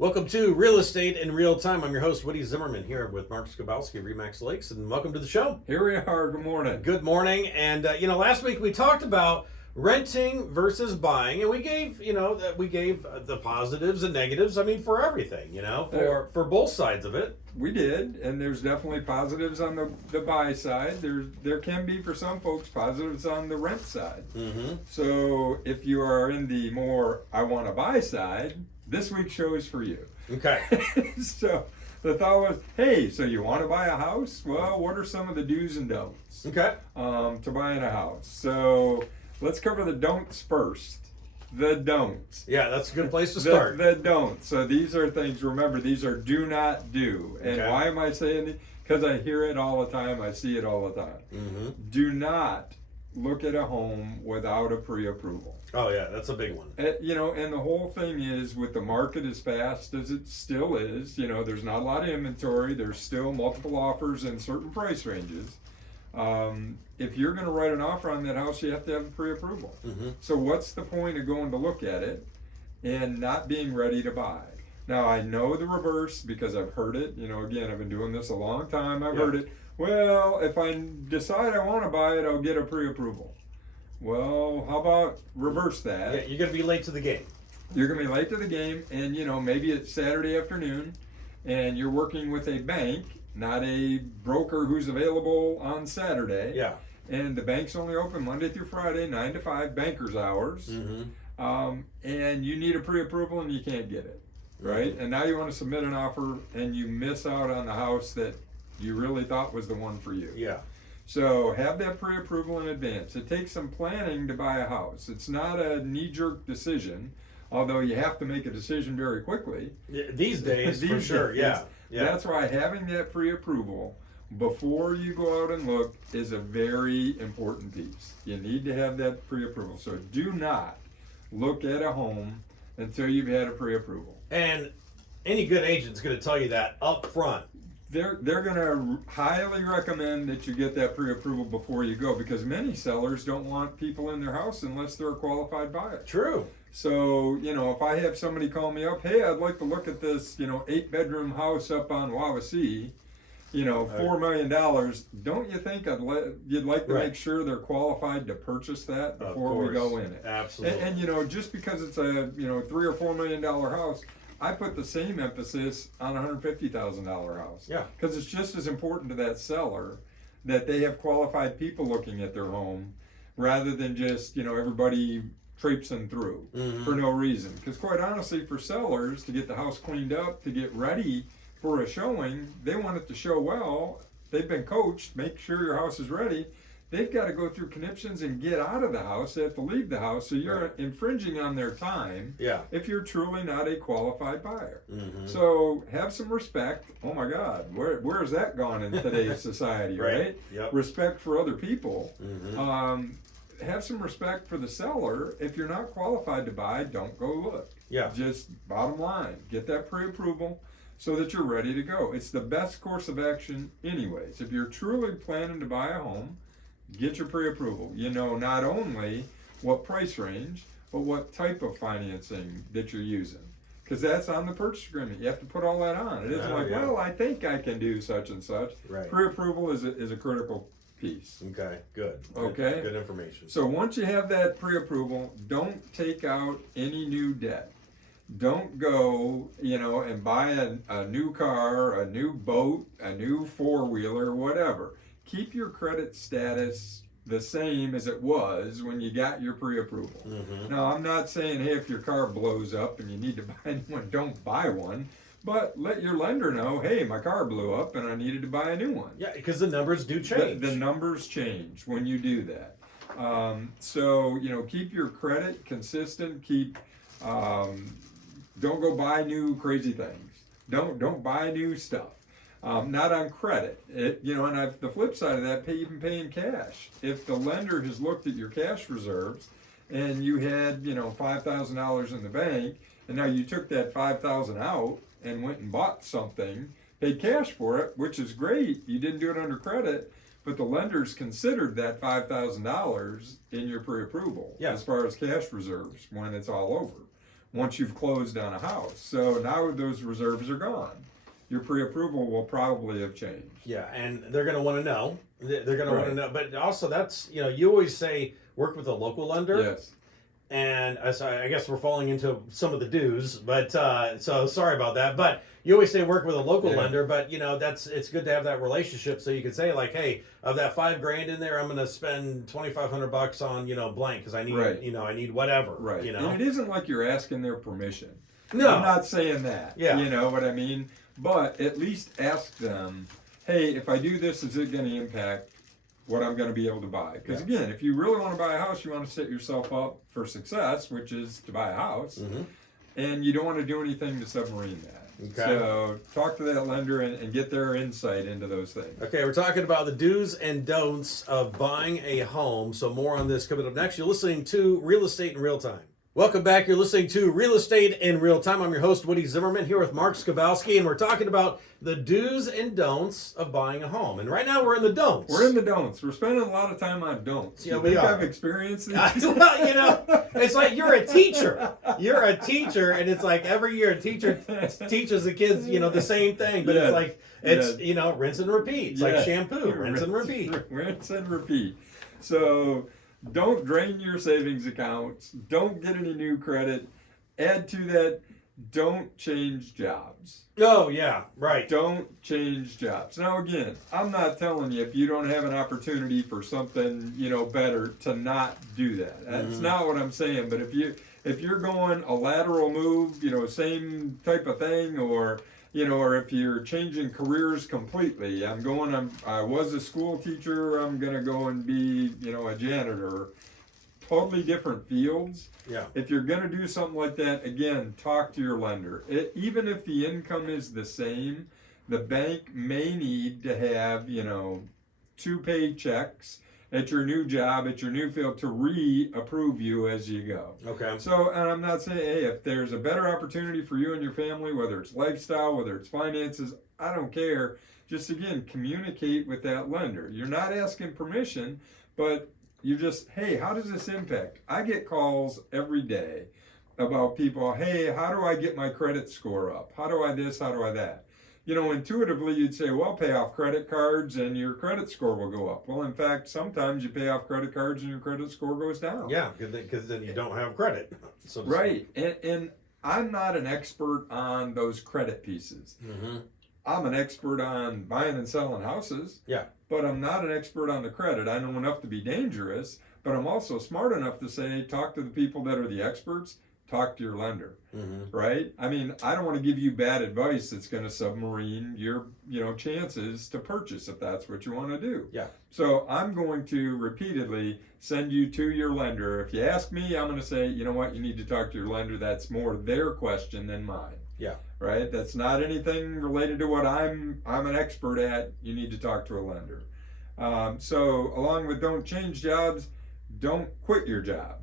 Welcome to Real Estate in Real Time. I'm your host, Woody Zimmerman, here with Mark Skabowski of Remax Lakes, and welcome to the show. Here we are. Good morning. Good morning. And last week we talked about renting versus buying, and we gave the positives and negatives. I mean, for everything, for both sides of it. We did, and there's definitely positives on the buy side. There can be for some folks positives on the rent side. Mm-hmm. So if you are in the more I want to buy side, this week's show is for you. Okay. So the thought was, hey, so you want to buy a house? Well, what are some of the do's and don'ts Okay. to buying a house? So let's cover the don'ts first. The don'ts. Yeah, that's a good place to start. The don'ts. So these are things, remember, these are do not do. And Okay. why am I saying these? Because I hear it all the time. I see it all the time. Mm-hmm. Do not look at a home without a pre-approval. Oh, yeah, that's a big one. And the whole thing is, with the market as fast as it still is, there's not a lot of inventory. There's still multiple offers in certain price ranges. If you're going to write an offer on that house, you have to have a pre-approval. Mm-hmm. So what's the point of going to look at it and not being ready to buy? Now, I know the reverse because I've heard it. Again, I've been doing this a long time. I've heard it. Well, if I decide I want to buy it, I'll get a pre-approval. Well, how about reverse that? Yeah, you're going to be late to the game. You're going to be late to the game, and maybe it's Saturday afternoon, and you're working with a bank, not a broker who's available on Saturday. Yeah. And the bank's only open Monday through Friday, 9 to 5, banker's hours. Mm-hmm. And you need a pre-approval and you can't get it, right? Mm-hmm. And now you want to submit an offer and you miss out on the house that you really thought was the one for you. Yeah. So have that pre-approval in advance. It takes some planning to buy a house. It's not a knee-jerk decision, although you have to make a decision very quickly. These days, for sure. days. Yeah. Yeah. That's why having that pre-approval before you go out and look is a very important piece. You need to have that pre-approval. So do not look at a home until you've had a pre-approval. And any good agent's going to tell you that up front. They're going to highly recommend that you get that pre-approval before you go, because many sellers don't want people in their house unless they're a qualified buyer. True. So, if I have somebody call me up, hey, I'd like to look at this, 8-bedroom house up on Wawasee, $4 million, don't you think you'd like to make sure they're qualified to purchase that before we go in it? Absolutely. And just because it's a, $3 or $4 million house, I put the same emphasis on a $150,000 house. Yeah. Because it's just as important to that seller that they have qualified people looking at their home rather than just, everybody traipsing through for no reason. Because quite honestly, for sellers, to get the house cleaned up, to get ready for a showing, they want it to show well. They've been coached, make sure your house is ready. They've got to go through conniptions and get out of the house. They have to leave the house. So you're infringing on their time if you're truly not a qualified buyer. Mm-hmm. So have some respect. Oh my God, where's that gone in today's society, right? Yep. Respect for other people. Mm-hmm. Have some respect for the seller. If you're not qualified to buy, don't go look. Yeah. Just bottom line, get that pre-approval so that you're ready to go. It's the best course of action anyways. If you're truly planning to buy a home, get your pre-approval. Not only what price range, but what type of financing that you're using. Because that's on the purchase agreement. You have to put all that on. It isn't well, I think I can do such and such. Right. Pre-approval is a critical piece. Okay, good. Okay. Good information. So once you have that pre-approval, don't take out any new debt. Don't go, and buy a new car, a new boat, a new four-wheeler, whatever. Keep your credit status the same as it was when you got your pre-approval. Mm-hmm. Now, I'm not saying, hey, if your car blows up and you need to buy one, don't buy one. But let your lender know, hey, my car blew up and I needed to buy a new one. Yeah, because the numbers do change. The numbers change when you do that. So, keep your credit consistent. Don't go buy new crazy things. Don't buy new stuff. Not on credit. The flip side of that, even paying cash. If the lender has looked at your cash reserves and you had, $5,000 in the bank, and now you took that $5,000 out and went and bought something, paid cash for it, which is great. You didn't do it under credit, but the lenders considered that $5,000 in your pre-approval as far as cash reserves when it's all over. once you've closed on a house. So now those reserves are gone. Your pre-approval will probably have changed. Yeah, and they're going to want to know. They're going to want to Right. know. But also, that's, you always say work with a local lender. Yes. And so I guess we're falling into some of the do's, but so sorry about that. But you always say work with a local Yeah. lender, but it's good to have that relationship so you can say like, hey, of that $5,000 in there, I'm going to spend $2,500 on blank because I need Right. I need whatever. Right. You know. And it isn't like you're asking their permission. No. I'm not saying that. Yeah. You know what I mean? But at least ask them, hey, if I do this, is it going to impact what I'm going to be able to buy? Because Yeah. again, if you really want to buy a house, you want to set yourself up for success, which is to buy a house, Mhm. and you don't want to do anything to submarine that. Okay. So talk to that lender and get their insight into those things. Okay, we're talking about the do's and don'ts of buying a home. So more on this coming up next. You're listening to Real Estate in Real Time. Welcome back. You're listening to Real Estate in Real Time. I'm your host, Woody Zimmerman, here with Mark Skowalski, and we're talking about the do's and don'ts of buying a home. And right now we're in the don'ts. We're in the don'ts. We're spending a lot of time on don'ts. Yeah, You we think are. I've experienced these? Well, it's like you're a teacher. You're a teacher, and it's like every year a teacher teaches the kids, the same thing. But Yes. it's like, rinse and repeat. It's like Yeah. shampoo, rinse and repeat. Rinse and repeat. So don't drain your savings accounts. Don't get any new credit. Add to that, don't change jobs. Oh, yeah, right. Don't change jobs. Now again, I'm not telling you if you don't have an opportunity for something, better to not do that. That's not what I'm saying. But if you're going a lateral move, same type of thing, or if you're changing careers completely, I was a school teacher, I'm gonna go and be, a janitor. Totally different fields. Yeah. If you're going to do something like that, again, talk to your lender. Even if the income is the same, the bank may need to have, 2 paychecks at your new job, at your new field to re-approve you as you go. Okay. So, and I'm not saying, hey, if there's a better opportunity for you and your family, whether it's lifestyle, whether it's finances, I don't care. Just again, communicate with that lender. You're not asking permission, but you just, hey, how does this impact? I get calls every day about people, hey, how do I get my credit score up? How do I this? How do I that? Intuitively you'd say, well, pay off credit cards and your credit score will go up. Well, in fact, sometimes you pay off credit cards and your credit score goes down. Yeah, because then you don't have credit. So to Right. And I'm not an expert on those credit pieces. Mm-hmm. I'm an expert on buying and selling houses. Yeah. But I'm not an expert on the credit. I know enough to be dangerous, but I'm also smart enough to say, talk to the people that are the experts, talk to your lender, right? I mean, I don't want to give you bad advice that's going to submarine your, chances to purchase if that's what you want to do. Yeah. So I'm going to repeatedly send you to your lender. If you ask me, I'm going to say, you know what, you need to talk to your lender. That's more their question than mine. Yeah. Right? That's not anything related to what I'm an expert at. You need to talk to a lender. So along with don't change jobs, don't quit your job.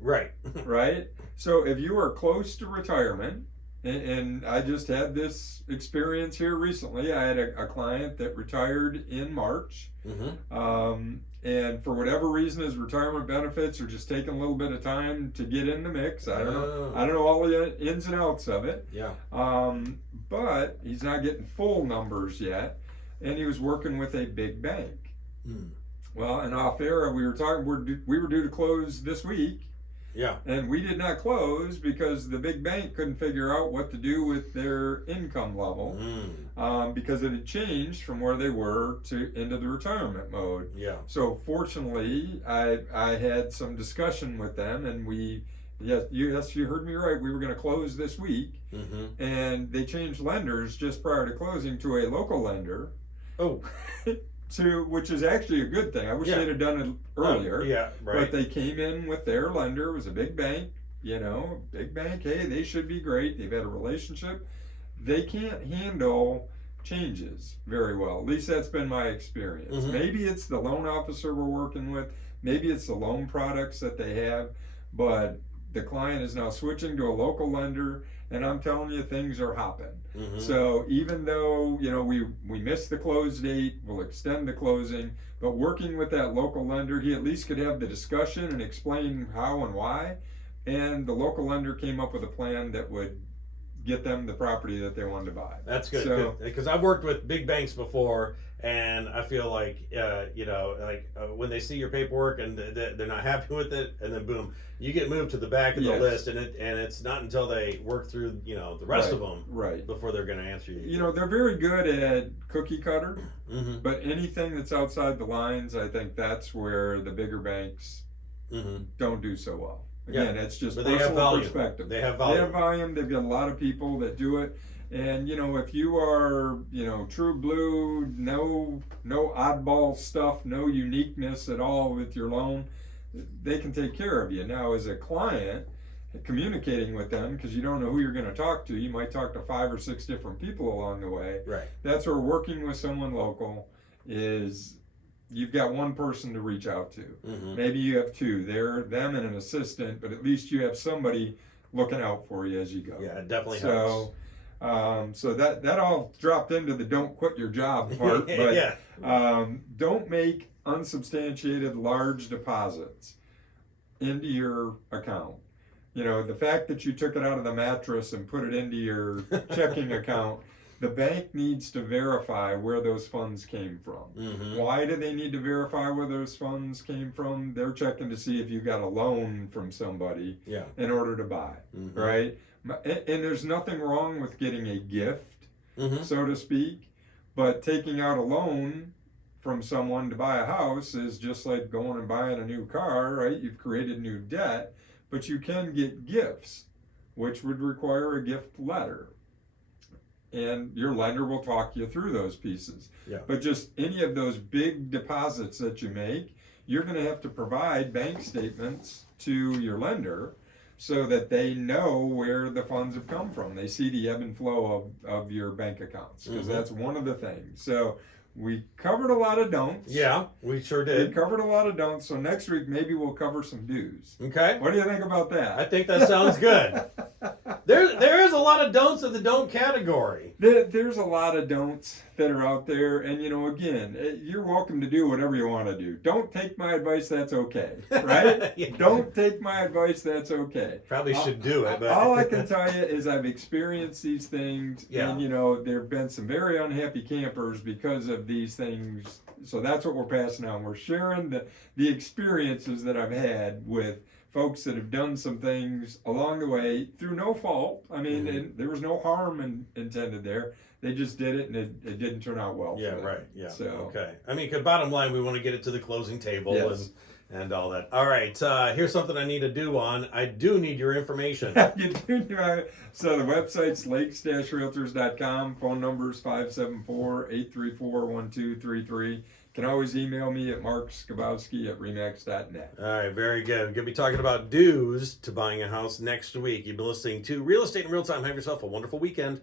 Right. Right? So if you are close to retirement, and I just had this experience here recently. I had a client that retired in March. And for whatever reason, his retirement benefits are just taking a little bit of time to get in the mix. I don't know. I don't know all the ins and outs of it. Yeah. But he's not getting full numbers yet, and he was working with a big bank. Well, and off air, we were talking. We were due to close this week. Yeah. And we did not close because the big bank couldn't figure out what to do with their income level because it had changed from where they were to into the retirement mode. Yeah. So fortunately, I had some discussion with them, and yes, you heard me right. We were going to close this week, and they changed lenders just prior to closing to a local lender. Oh. Which is actually a good thing. I wish they'd have done it earlier. Yeah, right. But they came in with their lender. It was a big bank, big bank. Hey, they should be great. They've had a relationship. They can't handle changes very well. At least that's been my experience. Maybe it's the loan officer we're working with. Maybe it's the loan products that they have. But the client is now switching to a local lender, and I'm telling you, things are hopping. So even though, we missed the close date, we'll extend the closing, but working with that local lender, he at least could have the discussion and explain how and why. and the local lender came up with a plan that would get them the property that they wanted to buy. That's good. So, Because I've worked with big banks before, and I feel like, when they see your paperwork and they're not happy with it, and then boom, you get moved to the back of the Yes. list, and it's not until they work through, the rest of them right. before they're going to answer you. You know, they're very good at cookie cutter, Mm-hmm. but anything that's outside the lines, I think that's where the bigger banks Mm-hmm. don't do so well. Yeah. Again, it's just But they have personal volume. perspective. They have They volume. have volume. They've got a lot of people that do it. And if you are, true blue, no oddball stuff, no uniqueness at all with your loan, they can take care of you. Now, as a client, communicating with them, because you don't know who you're going to talk to, you might talk to 5 or 6 different people along the way. Right. That's where working with someone local is. You've got one person to reach out to. Mm-hmm. Maybe you have 2. They're them and an assistant, but at least you have somebody looking out for you as you go. Yeah, it definitely helps. So that all dropped into the don't quit your job part, but Yeah. Don't make unsubstantiated large deposits into your account. The fact that you took it out of the mattress and put it into your checking account, the bank needs to verify where those funds came from. Mm-hmm. Why do they need to verify where those funds came from? They're checking to see if you got a loan from somebody Yeah. in order to buy, Mm-hmm. right? And there's nothing wrong with getting a gift, Mm-hmm. so to speak, but taking out a loan from someone to buy a house is just like going and buying a new car, right? You've created new debt, but you can get gifts, which would require a gift letter. And your lender will talk you through those pieces. Yeah. But just any of those big deposits that you make, you're going to have to provide bank statements to your lender so that they know where the funds have come from. They see the ebb and flow of your bank accounts, because Mhm. that's one of the things. So we covered a lot of don'ts. Yeah, we sure We did. covered a lot of don'ts. So next week, maybe we'll cover some do's. Okay. What do you think about that? I think that sounds good. There is a lot of don'ts in the don't category. There's a lot of don'ts that are out there, and again, you're welcome to do whatever you want to do. Don't take my advice, that's okay, right? Yeah. Don't take my advice, that's okay. Probably should do it, but All I can tell you is I've experienced these things, Yeah. and there have been some very unhappy campers because of these things. So that's what we're passing on. We're sharing the experiences that I've had with folks that have done some things along the way through no fault. I mean, Mhm. and there was no harm intended there. They just did it, and it didn't turn out well. yeah, for them. right. Yeah. So Okay. I mean, 'cause bottom line, we want to get it to the closing table Yes. and all that. All right. Here's something I need to do on. I do need your information. you do, so the website's lakes-realtors.com. Phone number is 574-834-1233. Can always email me at markskabowski@remax.net. All right. Very good. We're going to be talking about dues to buying a house next week. You've been listening to Real Estate in Real Time. Have yourself a wonderful weekend.